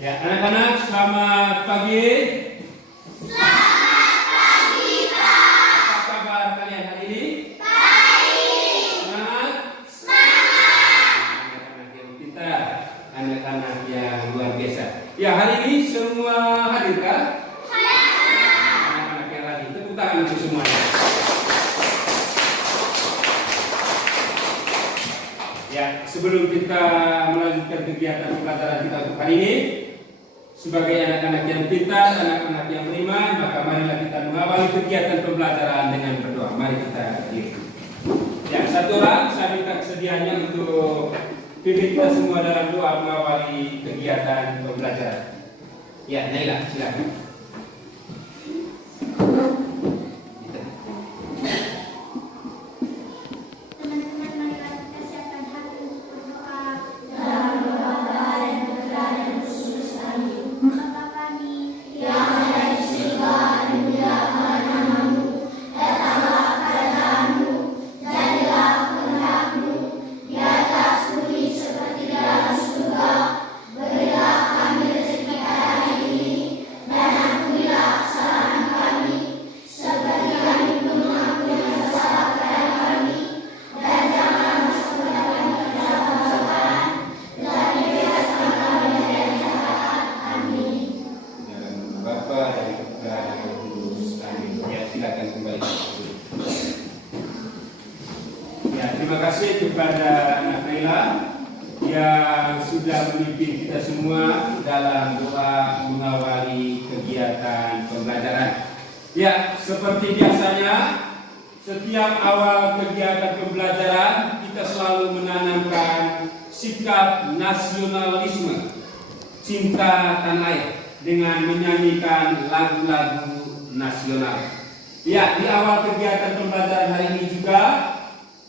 Ya, anak-anak selamat pagi. Selamat pagi, Pak. Apa kabar kalian hari ini? Baik. Semangat? Semangat. Anak-anak yang pintar, anak-anak yang luar biasa. Ya, hari ini semua hadir kan? Anak-anak yang hadir, tepuk tangan untuk semuanya. Ya, sebelum kita melanjutkan kegiatan pembelajaran kita untuk hari ini, sebagai anak-anak yang pintar, anak-anak yang beriman, maka marilah kita mengawali kegiatan pembelajaran dengan berdoa. Mari kita berdiri. Ya, satu orang saya minta kesediaannya untuk pimpin kita semua dalam doa mengawali kegiatan pembelajaran. Ya, Naila, silakan. Teman-teman, marilah kita siapkan hati untuk berdoa. Dalam doa dan putra dan kudus. Amin. Bapa kami yang ada di surga, dimuliakan namamu. Datanglah kerajaanmu, jadilah kehendak-mu di atas bumi seperti di dalam surga. Berilah kami rezeki hari ini, dan ampunilah kesalahan kami, seperti kami pun mengampuni yang bersalah kepada kami. Dan jangan masuk ke dalam pencobaan, tetapi bebaskan kami dari yang jahat. Amin. Dalam nama Bapa dan Putra dan Roh Kudus. Amin. Ya, silakan kembali. Ya, terima kasih kepada anak Naila yang sudah memimpin kita semua dalam doa mengawali kegiatan pembelajaran. Ya, seperti biasanya, setiap awal kegiatan pembelajaran kita selalu menanamkan sikap nasionalisme, cinta tanah air dengan menyanyikan lagu-lagu nasional. Ya, di awal kegiatan pembelajaran hari ini juga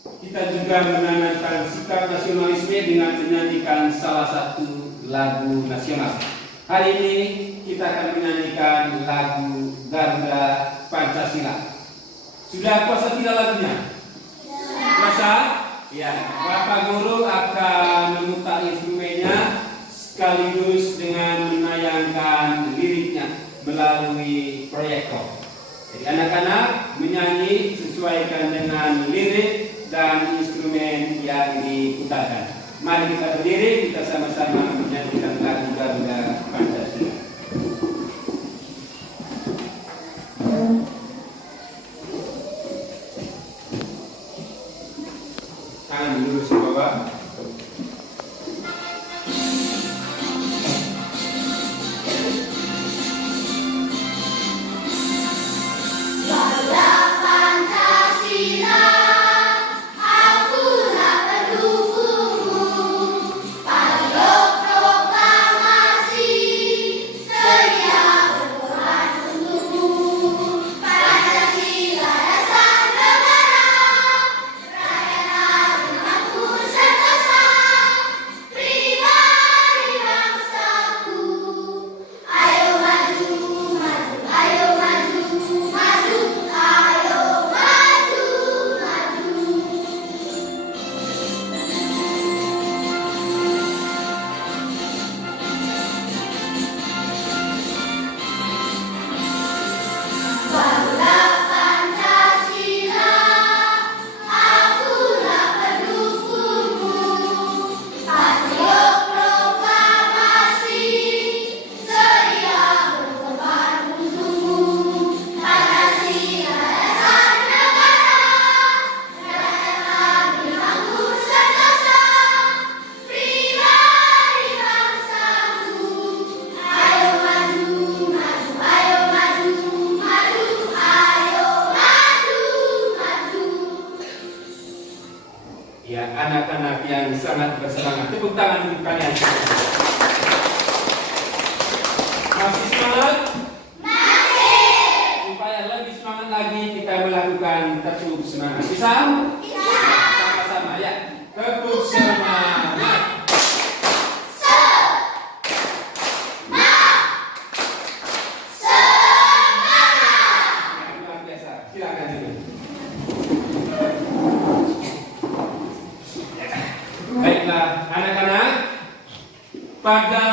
kita juga menanamkan sikap nasionalisme dengan menyanyikan salah satu lagu nasional. Hari ini kita akan menyanyikan lagu Garuda Pancasila. Sudah kuasa tidak lagunya? Kuasa? Ya, Bapak Guru akan memutar instrumennya sekaligus dengan menayangkan liriknya melalui proyektor. Jadi anak-anak menyanyi sesuaikan dengan lirik dan instrumen yang diputarkan. Mari kita berdiri, kita sama-sama menyanyikan lagu Garuda Pancasila. Tangan dulu ke bawah. Garuda Pancasila, akulah pendukungmu. Payung proklamasi, sedia berkorban untukmu. Pancasila dasar negara, rakyat adil makmur sentosa, pribadi bangsaku. Ayo maju, maju, ayo maju, maju, ayo maju, maju. Garuda Pancasila, akulah pendukungmu. Patriot proklamasi, sedia berkorban untukmu. Pancasila dasar negara, rakyat adil makmur sentosa, pribadi bangsaku. Ayo maju, maju, ayo maju, maju, ayo maju, maju. Ya, anak-anak yang sangat bersemangat. Tepuk tangan untuk kalian. Masih semangat? Masih. Supaya lebih semangat lagi kita melakukan tepuk semangat. Bisa? Bisa. Sama-sama ya. Tepuk semangat. Ya, luar biasa. Silakan dulu. Ya. Baiklah, anak-anak. Pada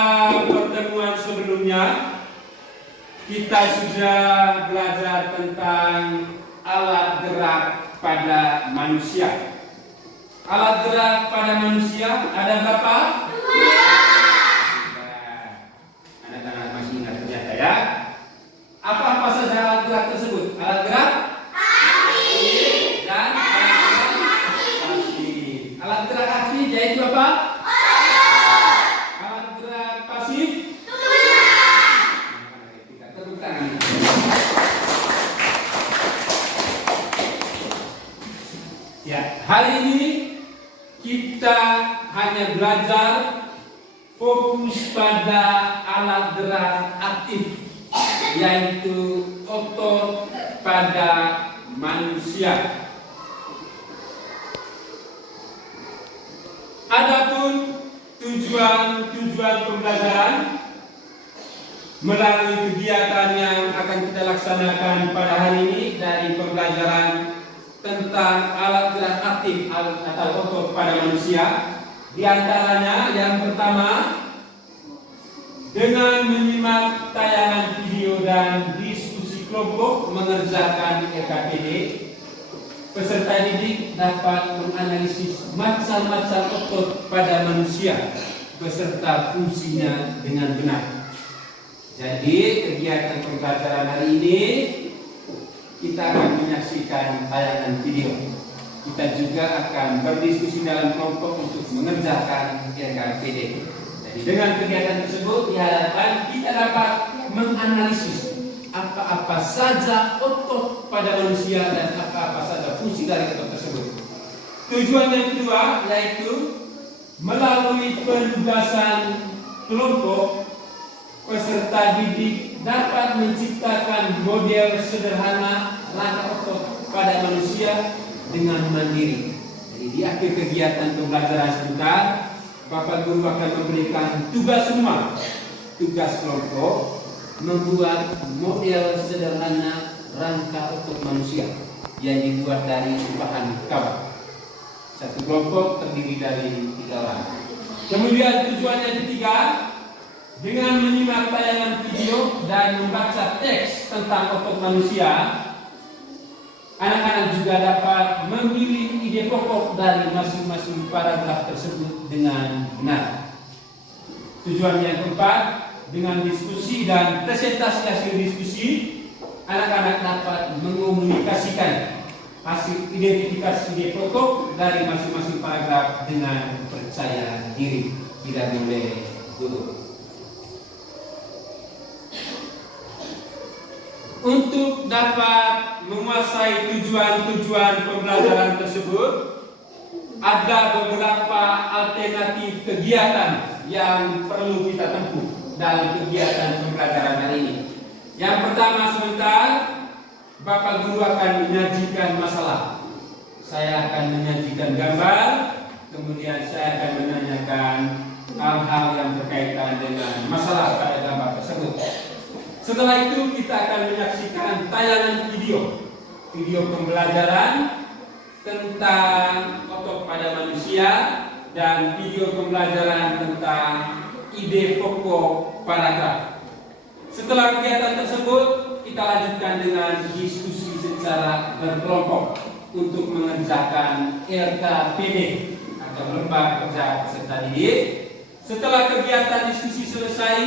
pertemuan sebelumnya kita sudah belajar tentang alat gerak pada manusia. Alat gerak pada manusia ada berapa? 2. Anak-anak masih ingat ternyata ya. Apa-apa saja alat gerak tersebut? Alat gerak aktif dan alat gerak pasif. Alat gerak aktif yaitu apa? Alat gerak pasif? Tepuk tangan. Ya, hari ini kita hanya belajar fokus pada alat gerak aktif, yaitu otot pada manusia. Adapun tujuan pembelajaran melalui kegiatan yang akan kita laksanakan pada hari ini dari pembelajaran tentang alat gerak aktif atau otot pada manusia, di antaranya yang pertama dengan menyimak tayangan video dan diskusi kelompok mengerjakan EKPD, peserta didik dapat menganalisis macam-macam otot pada manusia beserta fungsinya dengan benar. Jadi kegiatan pembelajaran hari ini kita akan menyaksikan tayangan video. Kita juga akan berdiskusi dalam kelompok untuk mengerjakan EKPD. Jadi dengan kegiatan tersebut diharapkan kita dapat menganalisis apa-apa saja otot pada manusia dan apa-apa saja fungsi dari otot tersebut. Tujuan yang kedua yaitu melalui penugasan kelompok, peserta didik dapat menciptakan model sederhana langkah otot pada manusia dengan mandiri. Jadi di akhir kegiatan pembelajaran sebentar, Bapak Guru akan memberikan tugas rumah, tugas kelompok membuat model sederhana rangka otot manusia yang dibuat dari bahan kawat. Satu kelompok terdiri dari 3 orang. Kemudian tujuan yang ketiga, dengan menyimak tayangan video dan membaca teks tentang otot manusia, anak-anak juga dapat memilih ide pokok dari masing-masing paragraf tersebut dengan benar. Tujuan yang keempat, dengan diskusi dan presentasi hasil diskusi, anak-anak dapat mengomunikasikan hasil identifikasi ide pokok dari masing-masing paragraf dengan percaya diri, tidak boleh gugup. Untuk dapat menguasai tujuan-tujuan pembelajaran tersebut, ada beberapa alternatif kegiatan yang perlu kita tempuh dalam kegiatan pembelajaran hari ini. Yang pertama, sebentar Bapak Guru akan menyajikan masalah. Saya akan menyajikan gambar, kemudian saya akan menanyakan hal-hal yang berkaitan dengan masalah pada gambar tersebut. Setelah itu kita akan menyaksikan tayangan video pembelajaran tentang otot pada manusia dan video pembelajaran tentang ide pokok paragraf. Setelah kegiatan tersebut, kita lanjutkan dengan diskusi secara berkelompok untuk mengerjakan RKPD atau lomba kerja peserta didik. Setelah kegiatan diskusi selesai,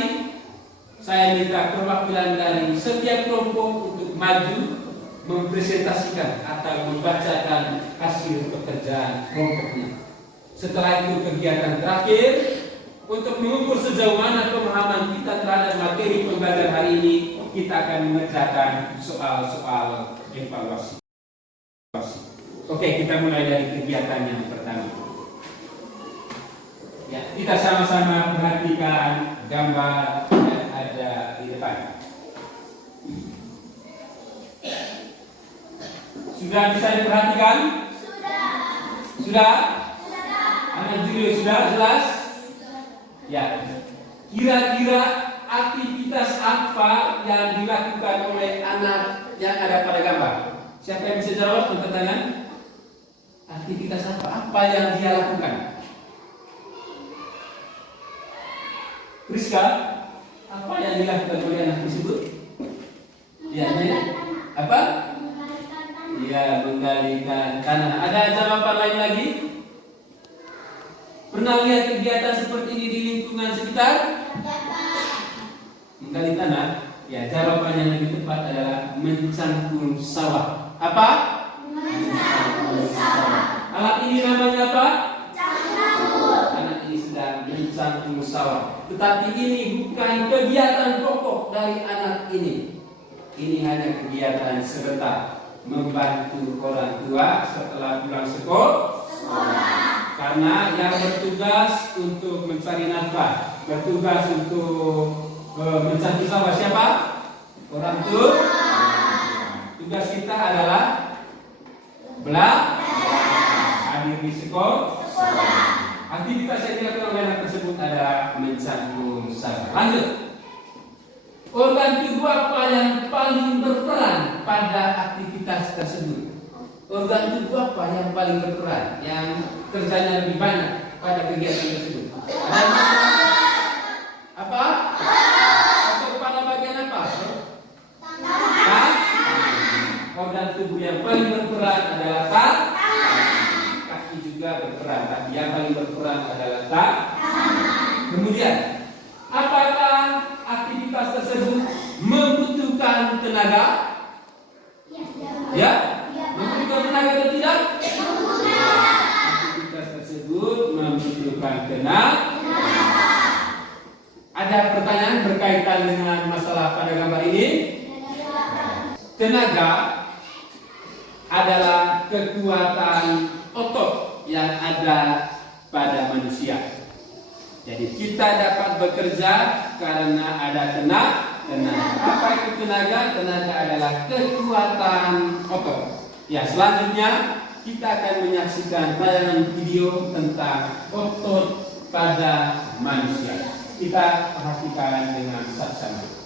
saya minta perwakilan dari setiap kelompok untuk maju mempresentasikan atau membacakan hasil pekerjaan kelompoknya. Setelah itu kegiatan terakhir untuk mengukur sejauh mana pemahaman kita terhadap materi pembelajaran hari ini, kita akan mengerjakan soal-soal evaluasi. Oke, kita mulai dari kegiatan yang pertama. Ya, kita sama-sama perhatikan gambar yang ada di depan. Sudah bisa diperhatikan? Sudah? Anak Julio sudah jelas? Ya. Kira-kira aktivitas apa yang dilakukan oleh anak yang ada pada gambar? Siapa yang bisa jawab? Angkat tangan. Aktivitas apa? Apa yang dia lakukan? Priska, Apa yang dilakukan oleh anak tersebut? Ya, apa? Ya, menggalikan tanah. Ada jawaban lain lagi? Pernah lihat kegiatan seperti ini di lingkungan sekitar? Menggali tanah? Ya, jawaban yang lebih tepat adalah mencangkul sawah. Apa? Mencangkul sawah. Alat ini namanya apa? Cangkul. Anak ini sedang mencangkul sawah. Tetapi ini bukan kegiatan pokok dari anak ini. Ini hanya kegiatan sebentar, membantu orang tua setelah pulang sekolah. Karena yang bertugas untuk mencari nafkah, bertugas untuk mencari sawah siapa? Orang tua. Tugas kita adalah hadir di sekolah. Aktivitas yang dilakukan oleh anak tersebut adalah mencangkul sawah. Lanjut. Organ tubuh apa yang paling berperan pada aktivitas tersebut? Organ tubuh apa yang paling berperan, yang kerjanya lebih banyak pada kegiatan tersebut? Apa? Atau pada bagian apa? Organ tubuh yang paling berperan adalah tangan. Kaki juga berperan, tapi yang paling berperan adalah tangan. Kemudian, apakah aktivitas tersebut membutuhkan tenaga? Ya? Membutuhkan tenaga atau tidak? Aktivitas tersebut membutuhkan tenaga. Ada pertanyaan berkaitan dengan masalah pada gambar ini? Tenaga adalah kekuatan otot yang ada pada manusia. Jadi kita dapat bekerja karena ada tenaga. Apa itu tenaga? Tenaga adalah kekuatan otot. Ya, selanjutnya kita akan menyaksikan tayangan video tentang otot pada manusia. Kita perhatikan dengan saksama.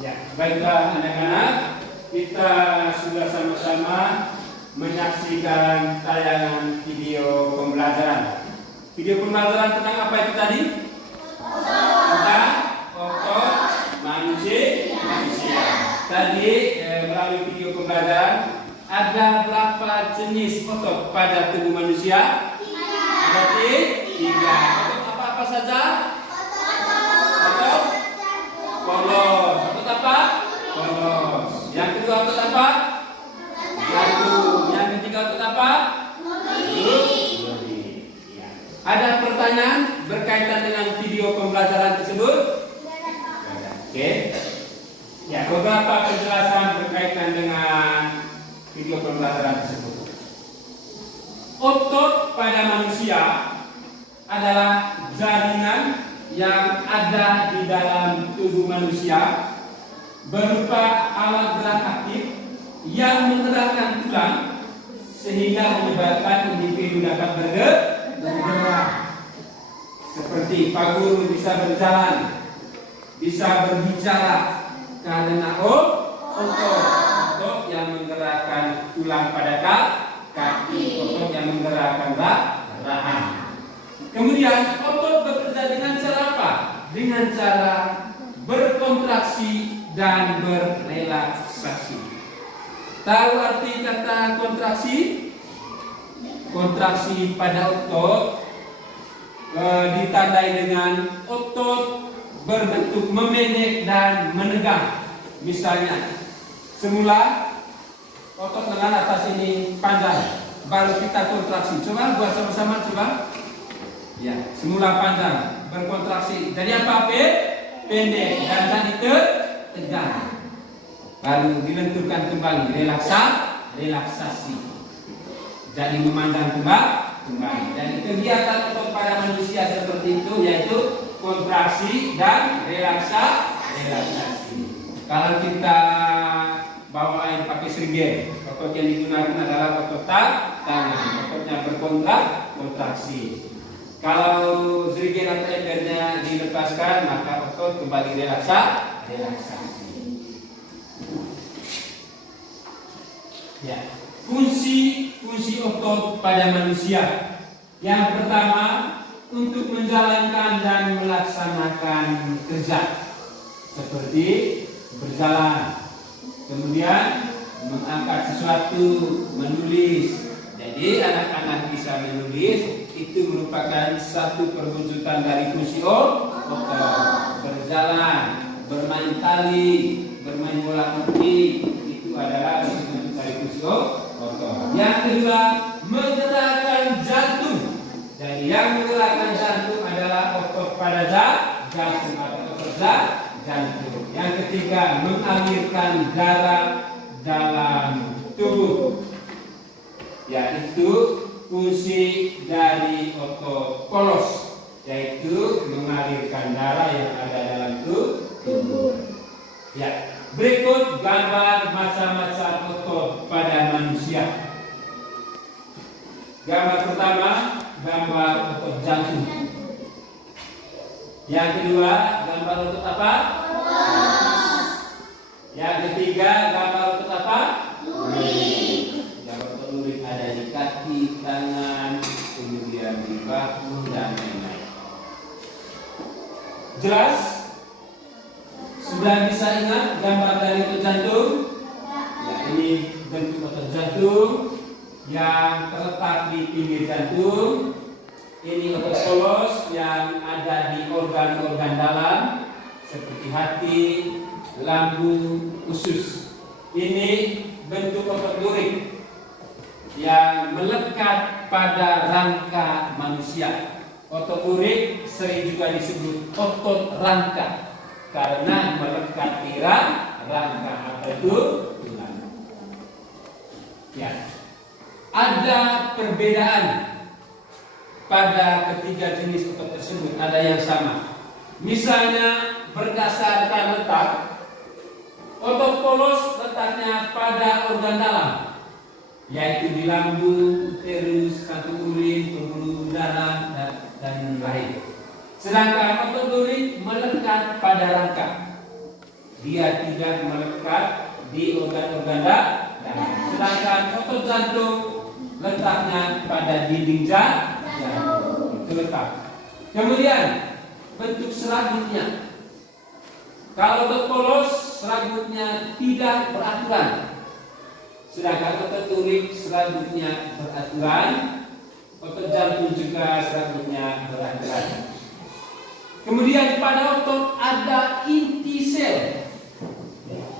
Ya, baiklah anak-anak, kita sudah sama-sama menyaksikan tayangan video pembelajaran. Video pembelajaran tentang apa itu tadi? Tentang otot manusia. Tadi melalui video pembelajaran ada berapa jenis otot pada tubuh manusia? Ada 3. Otot apa saja? Otot polos. Otot apa? Polos. Yang kedua otot apa? Jantung. Yang ketiga otot apa? Lutut. Ada pertanyaan berkaitan dengan video pembelajaran tersebut? Oke. Ya, beberapa penjelasan berkaitan dengan video pembelajaran tersebut. Otot pada manusia adalah manusia berupa alat gerak aktif yang menggerakkan tulang sehingga menyebabkan individu dapat bergerak. Seperti pagur bisa berjalan, bisa berbicara karena otot yang menggerakkan tulang pada kaki, otot yang menggerakkan rahang. Kemudian otot bekerja dengan cara apa? Dengan cara berkontraksi dan berrelaksasi. Tahu arti kata kontraksi? Kontraksi pada otot ditandai dengan otot berbentuk memendek dan menegang. Misalnya, semula otot lengan atas ini panjang, baru kita kontraksi. Coba buat sama-sama, coba. Ya, semula panjang, berkontraksi. Jadi apa? Pendek dan jadi tegang. Baru dilenturkan kembali, relaksasi. Jadi memandang kembali. Dan kegiatan otot pada manusia seperti itu yaitu kontraksi dan relaksasi. Kalau kita bawa air pakai srigen, otot yang digunakan adalah otot tangan, ototnya berkontraksi. Kalau srigen atau embernya dilepaskan, maka otot kembali relaksasi. Ya, fungsi otot pada manusia. Yang pertama, untuk menjalankan dan melaksanakan kerja seperti berjalan, kemudian mengangkat sesuatu, menulis. Jadi anak-anak bisa menulis, itu merupakan satu perwujudan dari fungsi otot. Berjalan, bermain tali, bermain bola kaki, itu adalah bentuk dari fungsi otot. Yang kedua, menggerakkan jantung. Jadi yang menggerakkan jantung adalah otot pada jantung atau otot jantung. Yang ketiga, mengalirkan darah dalam tubuh. Yaitu fungsi dari otot polos, yaitu mengalirkan darah yang ada dalam tubuh. Ya, berikut gambar macam-macam otot pada manusia. Gambar pertama, gambar otot jantung. Yang kedua, gambar otot apa? Yang ketiga, gambar otot apa? Gambar otot lurik ada di kaki, tangan, kemudian di bahu dan lain-lain. Jelas? Sudah bisa ingat gambar dari otot jantung? Ya, ini bentuk otot jantung yang terletak di pinggir jantung. Ini otot polos yang ada di organ-organ dalam seperti hati, lambung, usus. Ini bentuk otot lurik yang melekat pada rangka manusia. Otot lurik sering juga disebut otot rangka karena melekat di rangka atau tulang. Ya. Ada perbedaan pada ketiga jenis otot tersebut, ada yang sama. Misalnya berdasarkan letak, otot polos letaknya pada organ dalam, yaitu di lambung, uterus, kantung urin, pembuluh darah dan lain. Sedangkan otot lurik melekat pada rangka, dia tidak melekat di organ-organ dalam. Sedangkan otot jantung letaknya pada dinding jantung, itu letak. Kemudian bentuk serabutnya. Kalau otot polos, serabutnya tidak beraturan. Sedangkan otot lurik serabutnya beraturan. Otot jantung juga serabutnya beraturan. Kemudian pada otot ada inti sel.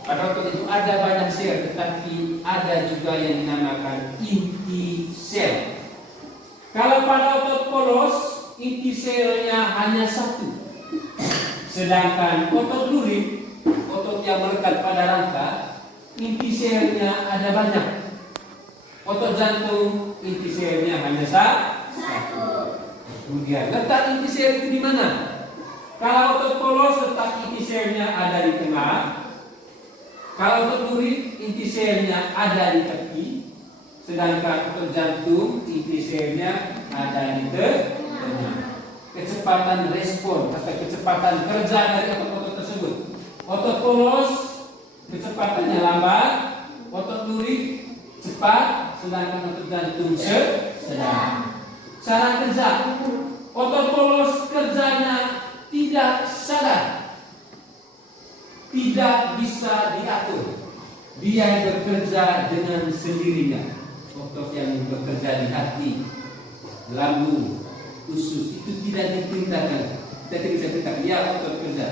Pada otot itu ada banyak sel, tetapi ada juga yang dinamakan inti sel. Kalau pada otot polos, inti selnya hanya satu. Sedangkan otot lurik, otot yang melekat pada rangka, inti selnya ada banyak. Otot jantung, inti selnya hanya satu. Kemudian letak inti sel itu di mana? Kalau otot polos letak inti selnya ada di tengah. Kalau otot duri inti selnya ada di tepi. Sedangkan otot jantung inti selnya ada di tengah. Kecepatan respon atau kecepatan kerja dari otot-otot tersebut. Otot polos kecepatannya lambat, otot duri cepat, sedangkan otot jantung sedang. Cara kerja, otot polos kerjanya tidak sadar, tidak bisa diatur. Dia bekerja dengan sendirinya. Otot yang bekerja di hati, lambung, usus itu tidak diperintahkan. Kita tidak bisa perintahkan. Ia otot kerja,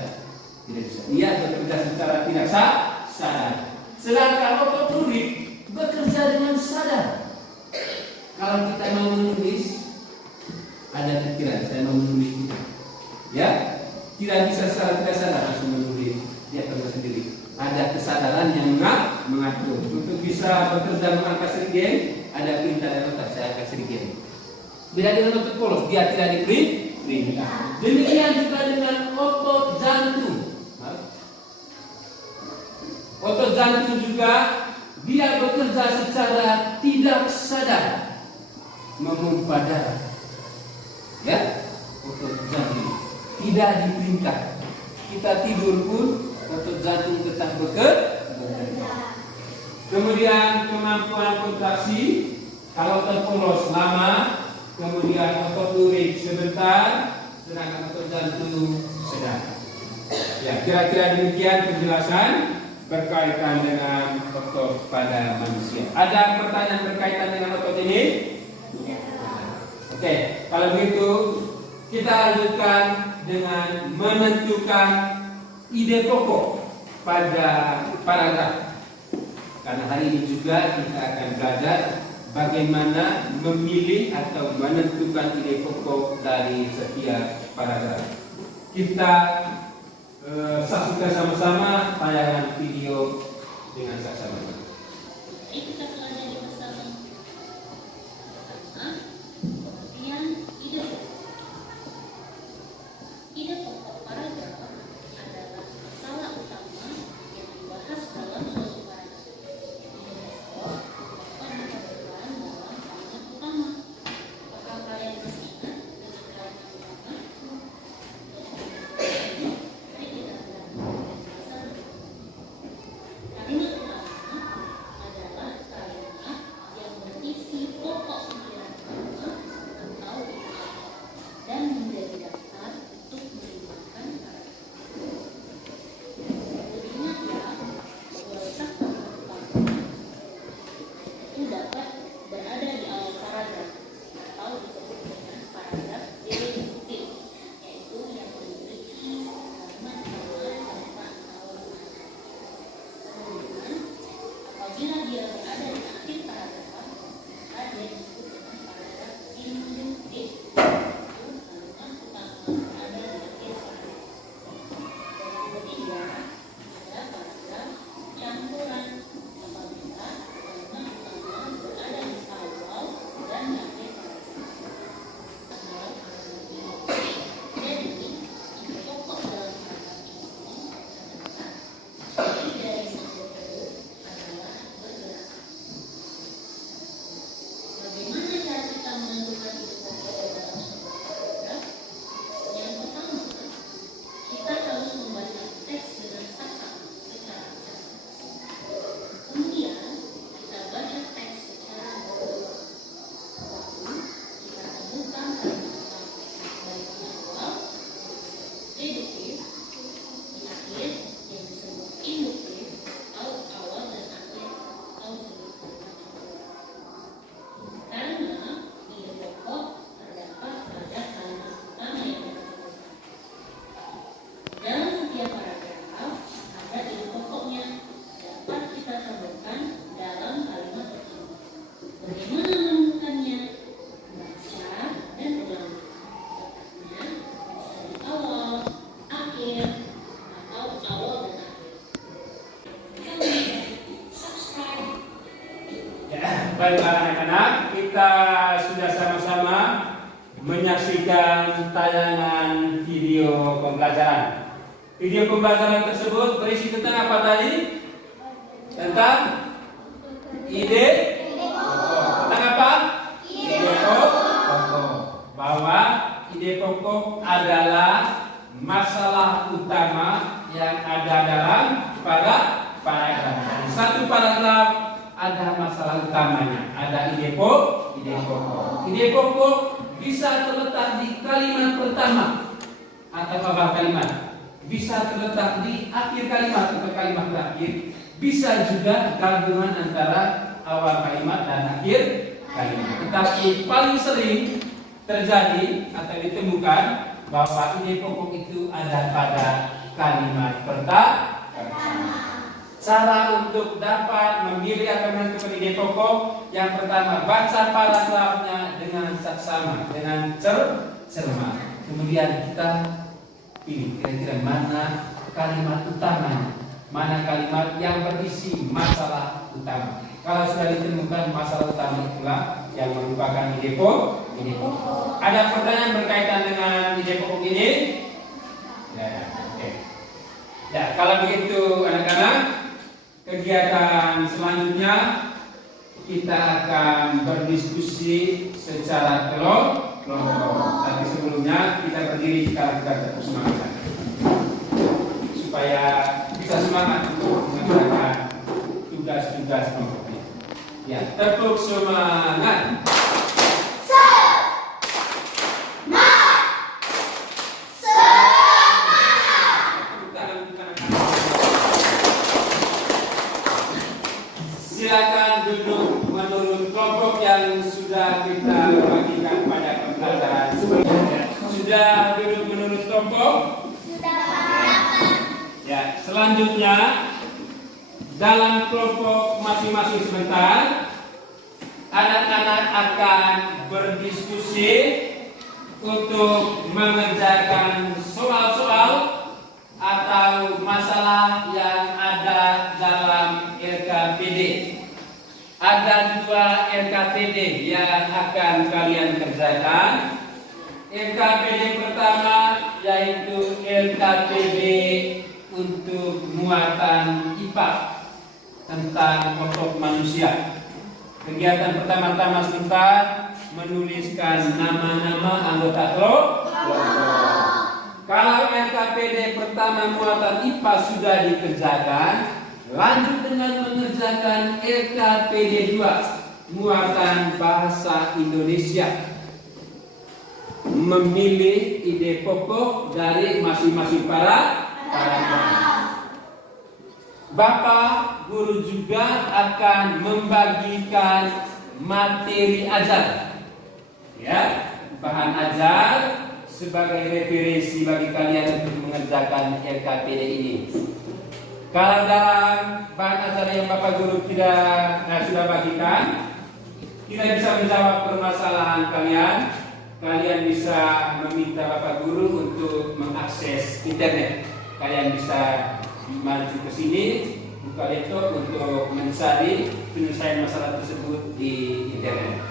tidak bisa. Ia bekerja secara tidak sadar. Sedangkan otot duri bekerja dengan sadar. Kalau kita mau menulis, ada pikiran, saya mau menulis itu. Ya, tidak bisa secara tidak sadar langsung menulis. Dia kerja sendiri. Ada kesadaran yang mengatur. Untuk bisa bekerja mengangkat serigen, ada perintah dan otak. Saya angkat serigen. Beda dengan otot polos, dia tidak diperintah. Demikian juga dengan otot jantung. Otot jantung juga dia bekerja secara tidak sadar, memompa darah. Ya, otot jantung tidak diperintah. Kita tidur pun otot jantung tetap bekerja. Kemudian kemampuan kontraksi, kalau otot polos lama, kemudian otot duri sebentar, sedangkan otot jantung sedang. Ya, kira-kira demikian penjelasan berkaitan dengan otot pada manusia. Ada pertanyaan berkaitan dengan otot ini? Oke, kalau begitu kita lanjutkan dengan menentukan ide pokok pada paragraf. Karena hari ini juga kita akan belajar bagaimana memilih atau menentukan ide pokok dari setiap paragraf. Kita saksikan sama-sama tayangan video dengan saksama. Kita pelajari bersama. Pengertian ide pokok. Ide pokok paragraf adalah masalah utama yang dibahas dalam suatu paragraf. Ide pokok dapat diperlukan dalam kalimat utama. Apakah kalian masih ingat dengan kalimat utama? Kalimat utama adalah kalimat yang berisi pokok pikiran utama atau utama dan menjadi dasar untuk mengembangkan karakter. Lebih ingat ya, bahwa letak kalimat utama itu dapat berada di awal paragraf atau disebut dengan paragraf deduktif, yaitu yang memiliki kalimat-kalimat tanpa awal makna. Kemudian, apabila dia berada di akhir paragraf, maka dia disebut dengan paragraf induktif, yaitu kalimat utama berada di akhir paragraf. Dan yang ketiga, ada paragraf campuran, apabila kalimat utama berada di awal dan di akhir paragraf. Jadi, ide pokok dalam paragraf ini adalah ciri dari sebuah terus adalah bergerak. Bagaimana cara kita menentukan ide pokok dalam sebuah paragraf? Yang pertama, kita harus membaca teks dengan saksama secara saksama. Kemudian, kita baca teks secara berulang. Lalu, kita temukan kalimat utama, baik di awal yang disebut deduktif, di akhir yang disebut induktif, atau awal dan akhir atau disebut kalimat campuran. Karena ide pokok terdapat pada kalimat utama yang bersangkutan. Dalam setiap paragraf ada ide pokoknya dapat kita temukan dalam kalimat pertama. Bagaimana menemukannya? Baca dan ulangi. Letaknya bisa di awal, akhir, atau awal dan akhir. Subscribe. Ya, baiklah anak-anak, kita sudah sama-sama menyaksikan tayangan video pembelajaran. Video pembelajaran tersebut berisi tentang apa tadi? Tentang ide pokok. Tentang apa? Ide pokok. Bahwa ide pokok adalah masalah utama yang ada dalam paragraf. Satu paragraf ada masalah utamanya, ada ide pokok. Ide pokok bisa terletak di kalimat pertama atau awal kalimat, bisa terletak di akhir kalimat atau kalimat terakhir, bisa juga gabungan antara awal kalimat dan akhir kalimat. Tetapi paling sering terjadi atau ditemukan bahwa ide pokok itu ada pada kalimat pertama. Cara untuk dapat memilih atau menentukan ide pokok, yang pertama baca paragrafnya dengan saksama, dengan cermat. Kemudian kita pilih kira-kira mana kalimat utama, mana kalimat yang berisi masalah utama. Kalau sudah ditemukan masalah utama itulah yang merupakan ide pokok. Ada pertanyaan berkaitan dengan ide pokok ini? Ya, kalau begitu anak-anak, kegiatan selanjutnya kita akan berdiskusi secara kelompok. Tapi sebelumnya kita berdiri kita tepuk semangat supaya bisa semangat untuk mengerjakan tugas-tugas kelompoknya. Ya, tepuk semangat. Silakan duduk menurut kelompok yang sudah kita bagikan pada pembelajaran sebelumnya. Sudah duduk menurut kelompok? Ya, selanjutnya dalam kelompok masing-masing sebentar, anak-anak akan berdiskusi untuk mengerjakan soal-soal atau masalah yang ada dalam LKPD. Ada 2 LKPD yang akan kalian kerjakan. LKPD pertama yaitu LKPD untuk muatan IPA tentang pokok manusia. Kegiatan pertama-tama sebentar menuliskan nama-nama anggota kelompok. Kalau LKPD pertama muatan IPA sudah dikerjakan, lanjut dengan mengerjakan LKPD 2 muatan bahasa Indonesia. Memilih ide pokok dari masing-masing paragraf. Bapak guru juga akan membagikan materi ajar, ya, bahan ajar sebagai referensi bagi kalian untuk mengerjakan LKPD ini. Kalau dalam bahan ajar yang Bapak Guru sudah bagikan, tidak bisa menjawab permasalahan kalian, kalian bisa meminta Bapak Guru untuk mengakses internet. Kalian bisa maju ke sini, buka laptop untuk mencari penyelesaian masalah tersebut di internet.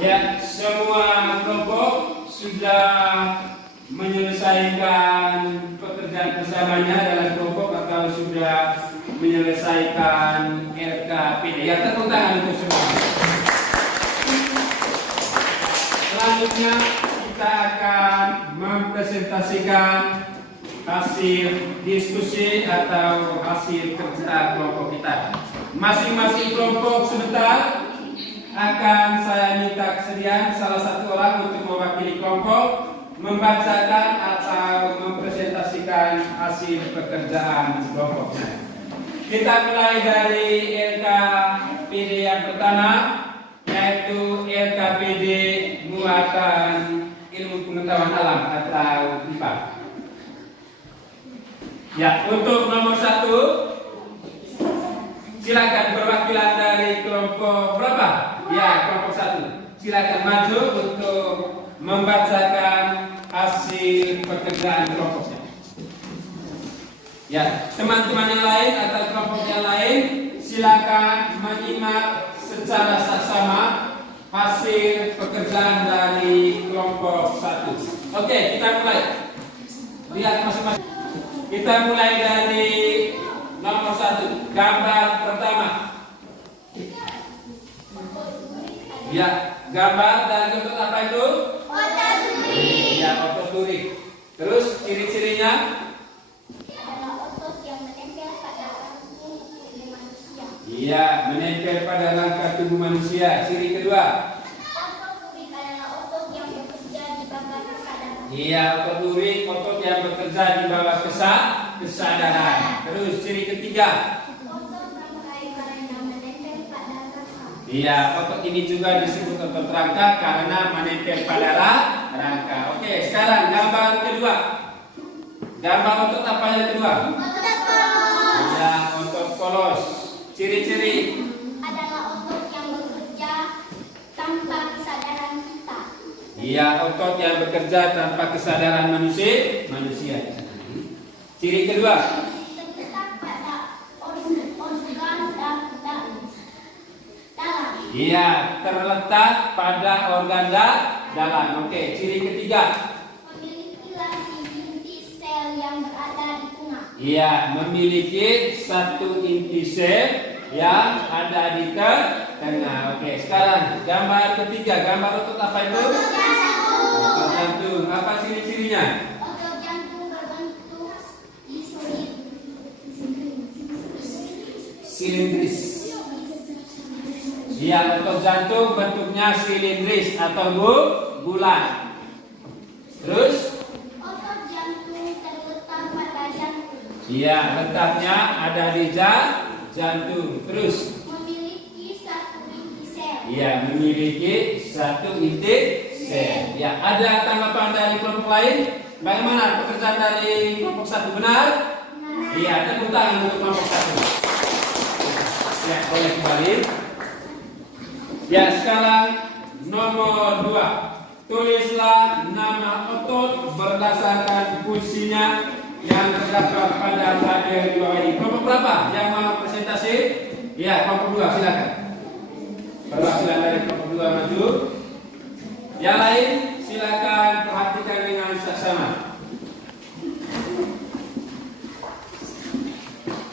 Ya, semua kelompok sudah menyelesaikan pekerjaan bersamanya dalam kelompok atau sudah menyelesaikan RKPD. Ya, tepuk tangan untuk semua. Selanjutnya kita akan mempresentasikan hasil diskusi atau hasil kerja kelompok kita. Masing-masing kelompok sebentar akan saya minta kesediaan salah satu orang untuk mewakili kelompok membacakan atau mempresentasikan hasil pekerjaan kelompoknya. Kita mulai dari RKPD yang pertama, yaitu RKPD muatan ilmu pengetahuan alam atau IPA. Ya, untuk nomor 1, silakan perwakilan dari kelompok berapa? Ya, kelompok 1. Silakan maju untuk membacakan hasil pekerjaan kelompoknya. Ya, teman-teman yang lain atau kelompok yang lain silakan menyimak secara saksama hasil pekerjaan dari kelompok 1. Oke, kita mulai. Lihat masing-masing. Kita mulai dari nomor 1, gambar pertama. Ya, gambar dari otot apa itu? Otot duri. Ya, otot duri. Terus ciri-cirinya? Adalah otot yang menempel pada tubuh manusia. Iya, menempel pada rangka tubuh manusia. Ciri kedua? Otot duri adalah otot yang bekerja di bawah kesadaran. Iya, otot duri, otot yang bekerja di bawah kesadaran. Terus ciri ketiga? Otot rangkaian yang menempel pada rasa. Iya, otot ini juga disebut otot rangka karena menempel pada rangka. Oke, sekarang gambar kedua. Gambar otot apa yang kedua? Iya, otot kolos. Ciri-ciri adalah otot yang bekerja tanpa kesadaran kita. iya, otot yang bekerja tanpa kesadaran manusia. Ciri kedua Terletak pada organ dalam. iya, terletak pada organ dalam. Oke, ciri ketiga Memiliki lasi inti sel yang berada di tengah. iya, memiliki satu inti sel yang ada di tengah. Oke, sekarang gambar ketiga, gambar otot apa itu? Otot jantung. Apa ciri-cirinya? Otot jantung berbentuk Silindris. Iya, otot jantung bentuknya silindris atau bulat. Terus? Otot jantung terletak pada jantung. Iya, letaknya ada di jantung. Terus? Memiliki satu inti sel. Iya, memiliki satu inti sel. Ya, ada tanggapan dari kelompok lain? Bagaimana pekerjaan dari kelompok satu, benar? Iya, tepuk tangan untuk kelompok satu. Ya, boleh kembali. Ya, sekarang nomor 2. Tulislah nama otot berdasarkan fungsinya yang terdapat pada tabel di bawah ini. Kelompok berapa yang mau presentasi? Ya, kelompok 2, silakan. Perwakilan dari kelompok 2 maju. Yang lain silakan perhatikan dengan saksama.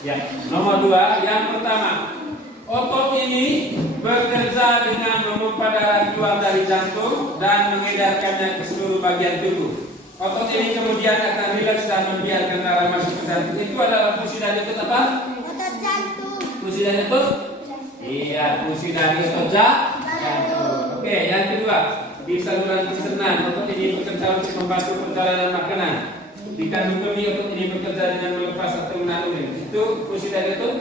Ya, nomor 2, yang pertama, otot ini bekerja dengan memompa darah keluar dari jantung dan mengedarkannya ke seluruh bagian tubuh. Otot ini kemudian akan rileks dan membiarkan darah masuk ke jantung. Itu adalah fungsi dari otot apa? Otot jantung. Fungsi dari otot? Iya, fungsi dari otot jantung. Oke, yang kedua, di saluran pencernaan otot ini bekerja untuk membantu perjalanan makanan. Di kandung kemih otot ini bekerja dengan melepas atau menahan urin. Itu fungsi dari otot?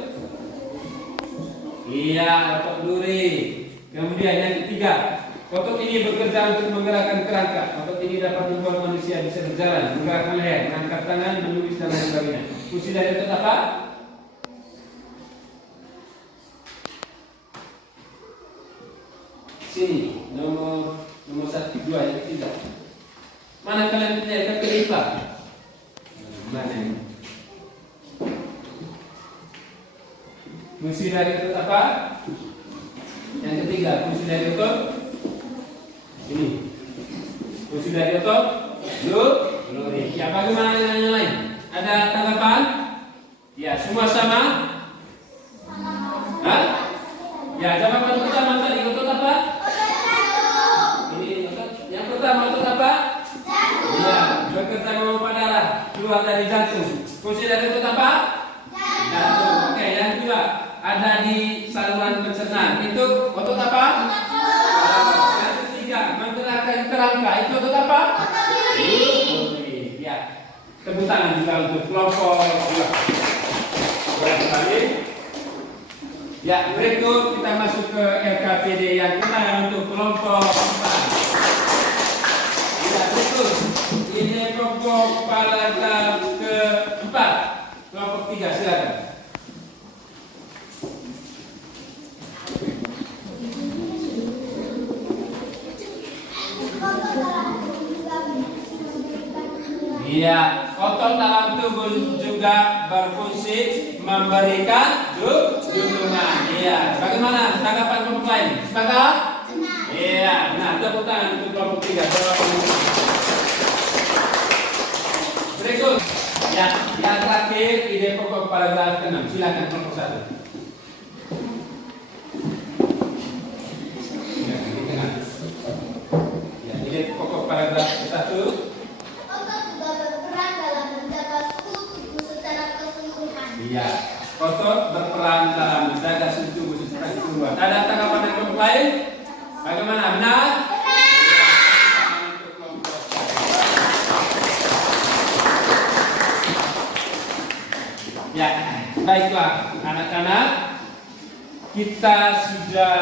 Iya, otot duri. Kemudian yang ketiga, otot ini bekerja untuk menggerakkan kerangka. Otot ini dapat membuat manusia bisa berjalan, menggerakkan leher, mengangkat tangan, menulis dan lain sebagainya. Fungsi dari otot apa? Sini, nomor 1, 2, yang ketiga. Mana kalian punya kelima? Mana ini? Fungsi dari otot apa? Yang ketiga, fungsi dari otot ini. Fungsi dari otot duri. Ya, bagaimana dengan yang lain? Ada tanggapan? Ya, semua sama? Hah? Ya, jawaban pertama tadi otot apa? Ini otot. Yang pertama otot apa? Ya, bekerja memompa darah keluar dari jantung. Fungsi dari otot apa? Jantung. Oke, yang kedua, ada di saluran pencernaan. Itu otot apa? Yang ketiga, menggerakkan kerangka. Itu otot apa? Ya. Tepuk tangan juga untuk kelompok 2. Boleh kembali. Ya, berikut kita masuk ke LKPD yang kedua untuk kelompok 4. Ya, berikut. Ini kelompok paragraf keempat. Kelompok 3, silakan. Iya, otot dalam tubuh juga berfungsi memberikan dukungan. Iya, bagaimana tanggapan kelompok lain? Sepakat? Iya, nah tepuk tangan untuk kelompok 3. Berikut, ya, yang terakhir ide pokok paragraf ke-6. Silakan kelompok 1. Ya, ide pokok paragraf ke-1. Iya, otot berperan dalam menjaga suhu tubuh secara keseluruhan. Ada tanggapan dari kelompok lain? Bagaimana? Benar? Ya, baiklah anak-anak. kita sudah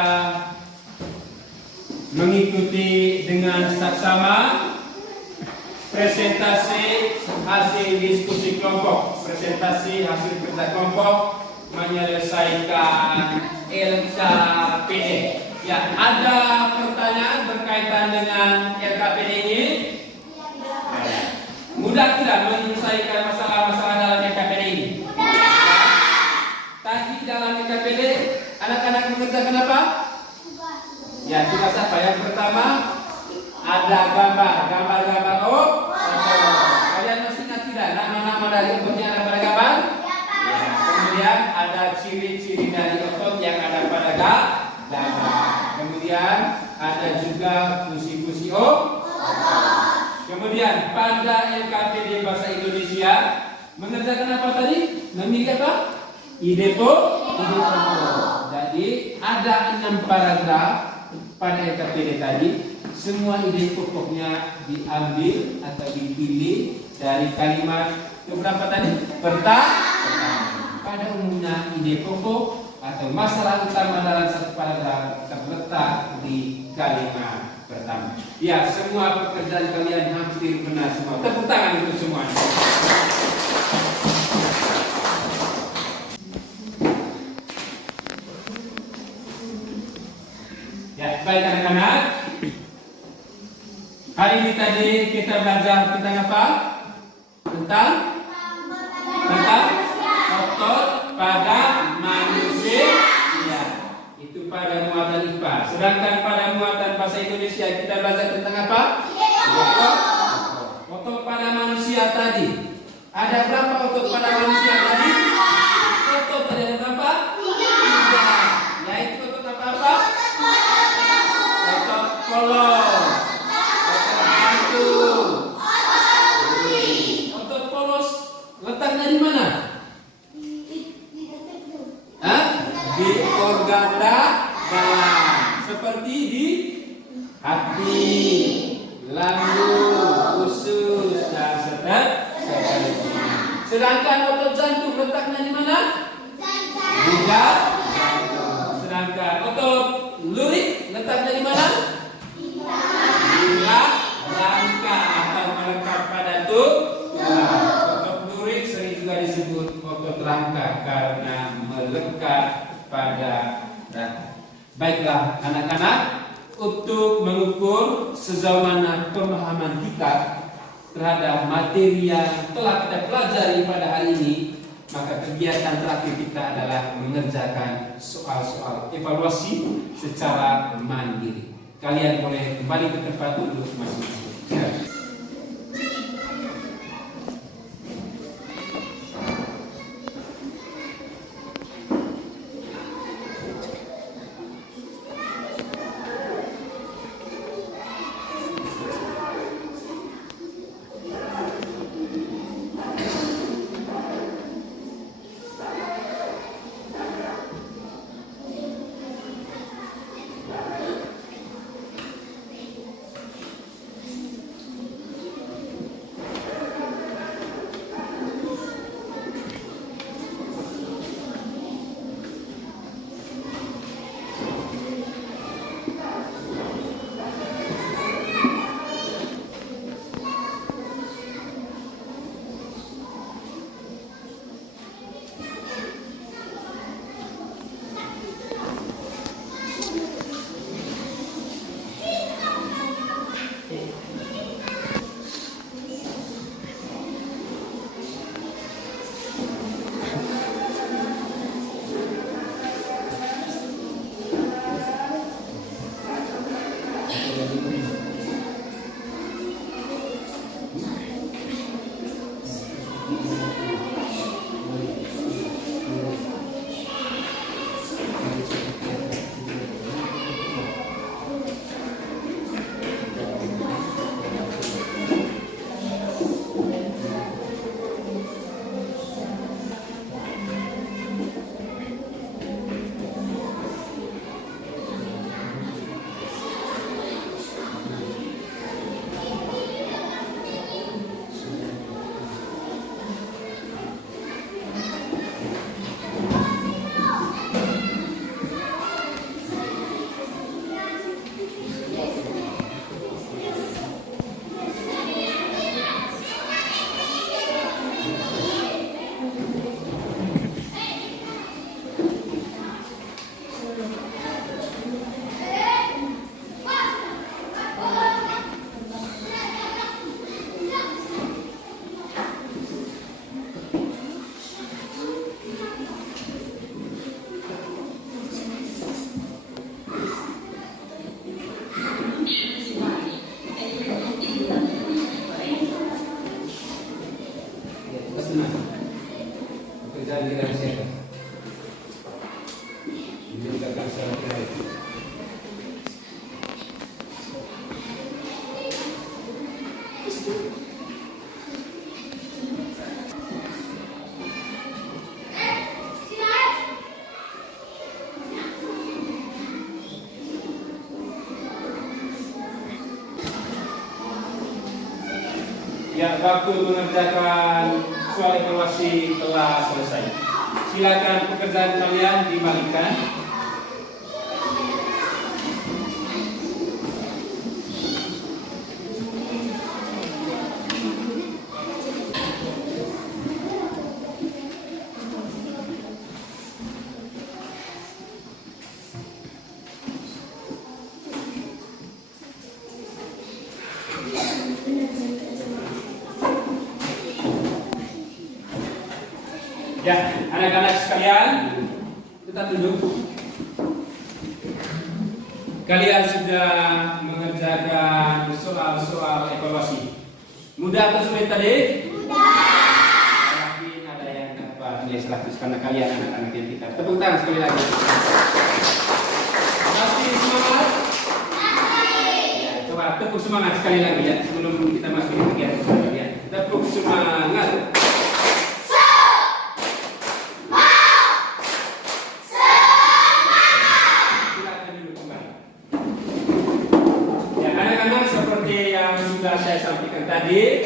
mengikuti dengan saksama presentasi hasil diskusi kelompok, presentasi hasil kerja kelompok menyelesaikan LKPD. Ya, ada pertanyaan berkaitan dengan LKPD ini? Mudah tidak menyelesaikan masalah-masalah dalam LKPD ini? Tadi dalam LKPD anak-anak mengerjakan apa? Ya, tugas apa? Yang pertama ada gambar-gambar kalian masih ingat tidak nama-nama dari ototnya ada pada gambar? Ya. Kemudian ada ciri-ciri dari otot yang ada pada gambar. Kemudian ada juga fungsi-fungsi otot. Kemudian pada LKPD bahasa Indonesia mengerjakan apa tadi? Memilih apa? Ide pokok. Jadi ada 6 paragraf pada LKPD tadi. Semua ide pokoknya diambil atau dipilih dari kalimat berapa tadi? Pertama. Pada umumnya ide pokok atau masalah utama dalam satu paragraf terletak di kalimat pertama. Ya, semua pekerjaan kalian hampir benar semua. Tepuk tangan untuk semuanya. Ya, baik anak-anak. Hari ini tadi kita belajar tentang apa? Tentang otot pada manusia. Ya, itu pada muatan IPA. Sedangkan pada muatan bahasa Indonesia kita belajar tentang apa? Otot pada manusia tadi. Ada berapa otot pada manusia tadi? Otot ada berapa? 3. Yaitu otot apa? Otot polos. Otot polos letaknya di mana? Di organ dalam, seperti di hati, lambung, usus, dan seterusnya. Sedangkan otot jantung letaknya di mana? Di jantung. Sedangkan otot lurik letaknya di mana? Di rangka atau melekat pada tulang. Otot lurik sering juga disebut otot rangka karena melekat pada rangka. Baiklah anak-anak, untuk mengukur sejauh mana pemahaman kita terhadap materi yang telah kita pelajari pada hari ini, maka kegiatan terakhir kita adalah mengerjakan soal-soal evaluasi secara mandiri. Kalian boleh kembali ke tempat duduk masing-masing. Ya. Ya, waktu mengerjakan soal evaluasi telah selesai. Silakan pekerjaan kalian dibalikan. Ya, anak-anak sekalian, tetap duduk. Kalian sudah mengerjakan soal-soal evaluasi. Mudah atau sulit tadi? Mudah. Yakin ada yang dapat nilai 100 karena kalian anak-anak yang pintar. Tepuk tangan sekali lagi. Masih semangat? Ya, coba tepuk semangat sekali lagi ya sebelum kita masuk ke kegiatan kalian. Tepuk semangat. Saya sampaikan tadi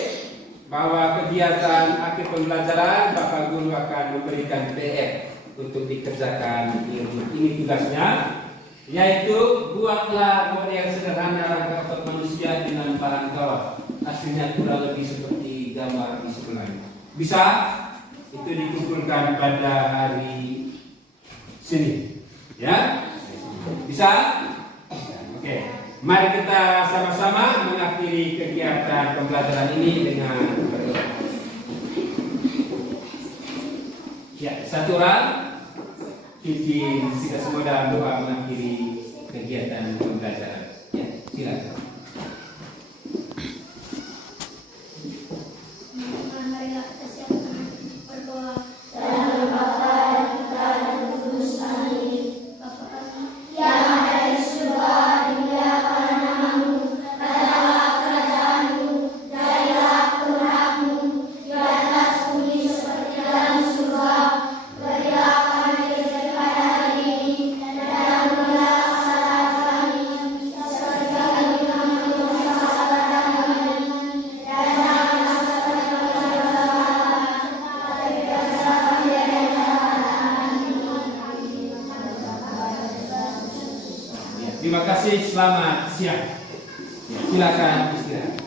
bahwa kegiatan akhir pembelajaran Bapak Guru akan memberikan PR untuk dikerjakan di rumah. Ini tugasnya, yaitu buatlah model sederhana rangka otot manusia dengan bahan kawat. Hasilnya kurang lebih seperti gambar di sebelah. Bisa? Itu dikumpulkan pada hari Senin. Ya? Bisa? Oke. Mari kita sama-sama mengakhiri kegiatan pembelajaran ini dengan berdoa. Ya, satu orang pimpin kita semua dalam doa mengakhiri kegiatan pembelajaran. Ya, silakan. Marilah kita siapkan berdoa. Terima kasih, selamat siang. Silakan istirahat.